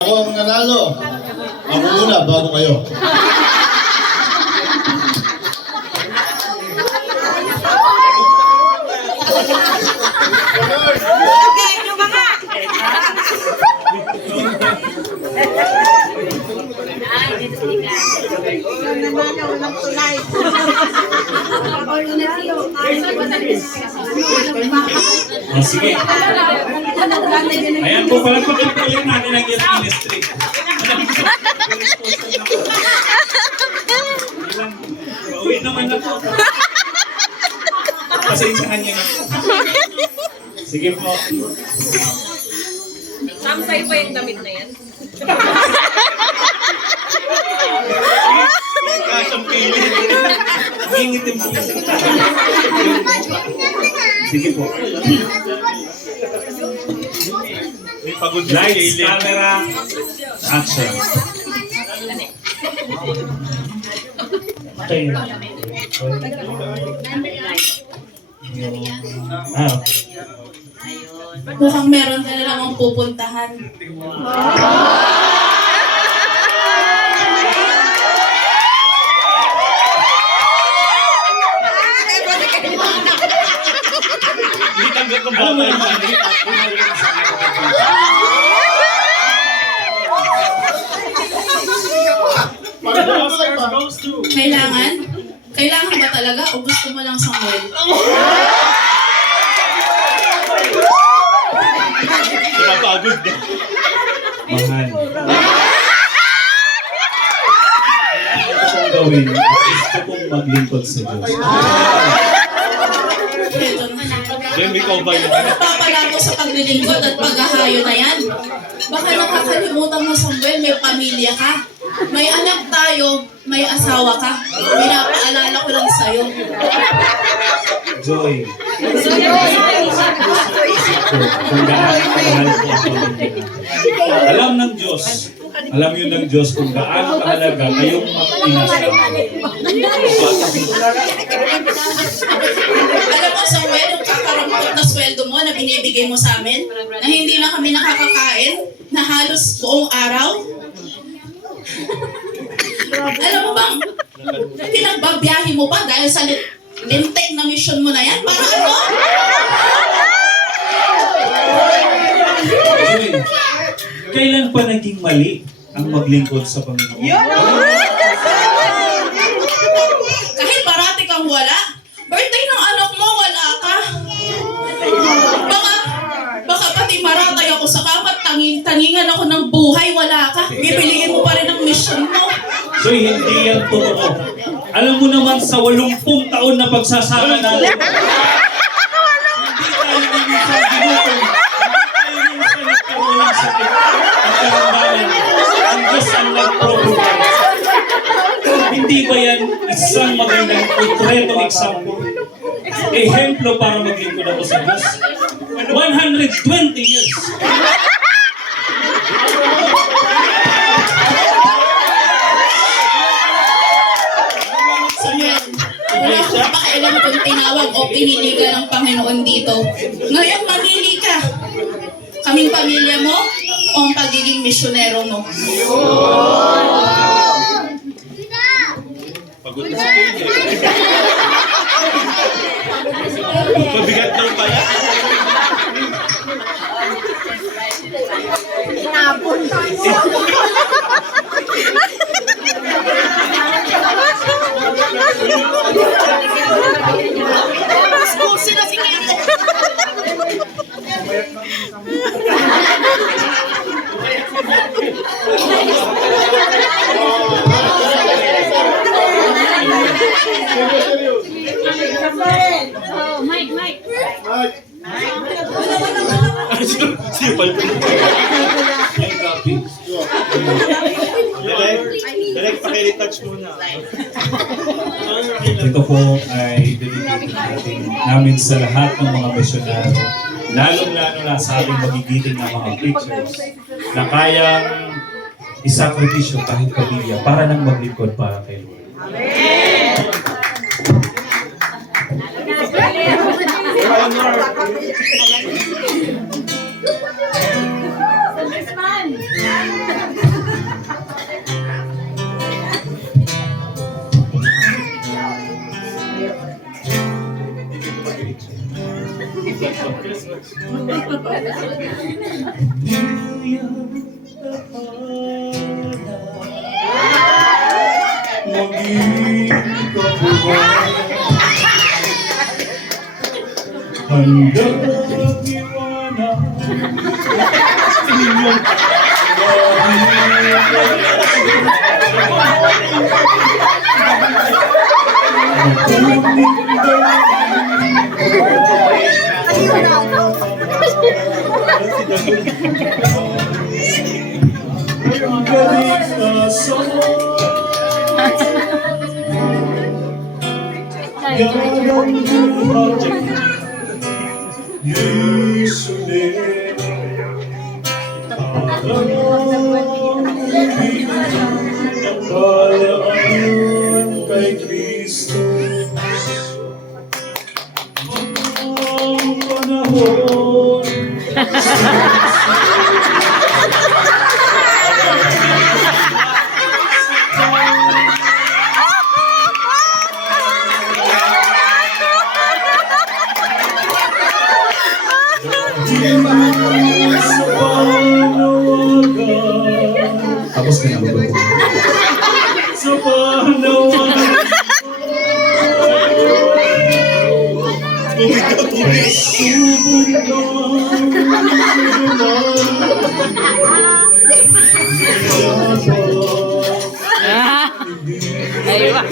Ako ang nanalo. Ako muna bago kayo. Oh, sige. Ayan po, pala pagkakulit natin ang youth ministry. Pauwi naman na po. Pasensyahan niyo na po. Sige po. Samsay pa yung damit na yan. Kasyang pilit. Nangingitim po kasi. Sige po. Lights, camera, action. Okay. Mukhang meron ka na namang pupuntahan. Hindi tanggap ng bata yung Kailangan ba talaga o gusto mo lang Samuel? Napapagod na. Mahal. Kailangan ko pong gawin. Gusto kong maglingkod sa Diyos. Ito na. Then, ikaw ba yun? Napapala mo sa paglilingkod at paghahayo na yan. Baka nakakalimutan mo, Samuel, may pamilya ka. May anak tayo, may asawa ka. Pinapaalala ko lang sa'yo. Joy. Kung gaano kamahal ko ang pamilya. Alam ng Diyos. Alam yun ng Diyos kung gaano kahalaga kayong mag-inasal. Alam mo, Samuel, yung kakarampot na sweldo mo na binibigay mo sa amin, na hindi na kami nakakakain, na halos buong araw. Alam mo bang, pinagbabiyahe mo pa dahil sa lintik na mission mo na yan? Para ano? Joy, kailan pa naging mali ang maglingkod sa Panginoon? Kahit parati kang wala, birthday ng anak mo, wala ka. Baka pati maratay ako sa kapat, taningan ako ng buhay, wala ka. Bibiliin mo pa rin ang mission mo. Joy, hindi yan totoo. Alam mo naman sa 80 taon na pagsasama natin, hindi tayo minsan ginutom, hindi tayo minsan nagkaroon ng sakit at karamdaman. Ang Diyos ang nag-provide. Hindi ba yan isang magandang portretong example? Ehemplo para maglingkod ako sa Diyos. 120 years. Samuel, wala akong pakailan kung tinawag o pinili ka ng Panginoon dito. Ngayon, mamili ka. Kaming pamilya mo o ang pagiging misyonero mo? Pagod na si Pabigat daw kaya? Inabon. Sino si Kiko? Oh, Mike, Mike. Sipal ko. Ay, copy. Direct pakilitouch muna. Ito po ay dedicated namin sa lahat ng mga misyonaro, lalong-lalo na sa ating magigiting na mga preachers na kayang isakripisyo kahit pamilya para nang maglingkod para kay Lord. Hanggang iwanan inyong kay Kristo ang panahon sa panawagan. Tapos ka na ba? Sa panawagan. Aywa.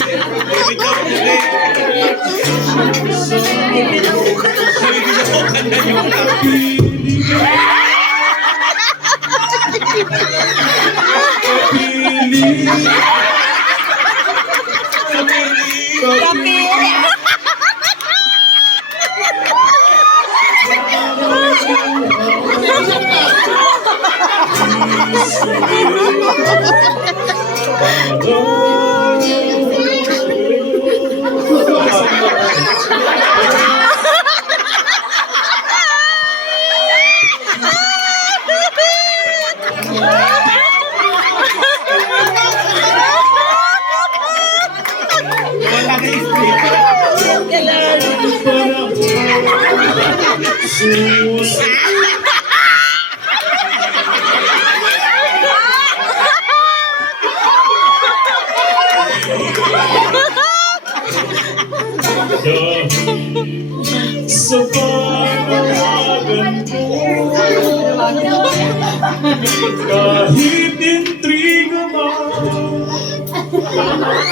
Sa panawagan mo, kahit intriga man,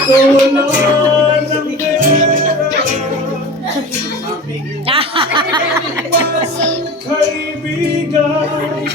wala ng pera, kaibigan,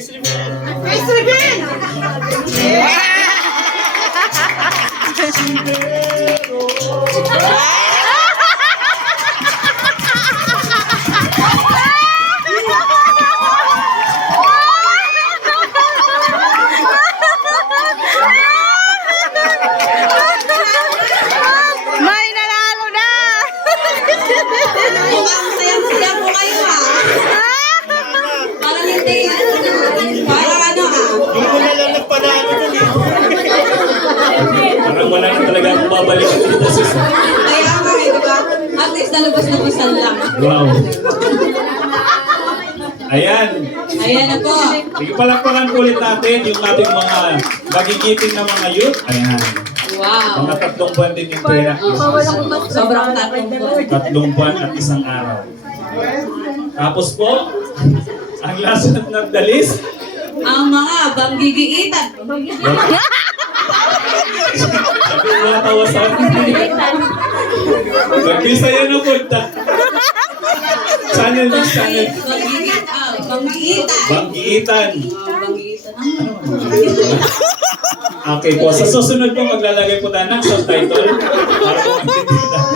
Face reveal. May nanalo na! Mukhang sayang-sayang po kayo ha. Parang hindi. Parang ano ha. Yung una lang nagpanalo dun eh. Parang wala na talaga akong babalik dito sis. Kaya nga eh, di ba? At least nalabas-labasan lang. Wow. Ayan. Ayan na po. Sige, palakpakan po ulit natin yung ating mga magigiting na mga youth. Ayan. Wow. Mga 3 buwan din yung pre-practice. Sobrang tatong po. 3 buwan at 1 araw. Tapos po, ang last na the list, Ang mga banggigiitan. sabi mo natawa sa akin. Magbisa yan na punta. Channel next channel. Banggigiitan. Banggiitan. Banggiitan. Okay po, sa susunod po maglalagay po tayo ng subtitle para po maintindihan.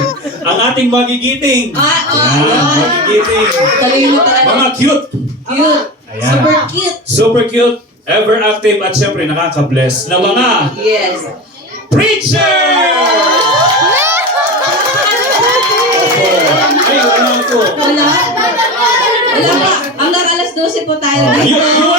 Ang ating magigiting. Ayan, magigiting. Talino talaga. Mga cute. Cute. Ayan. Super cute. Super cute, ever active at syempre nakaka-bless na mga Yes. preachers! Opo. Ay, wala po. Wala? Wala pa. Hanggang alas 12 po tayo dito. You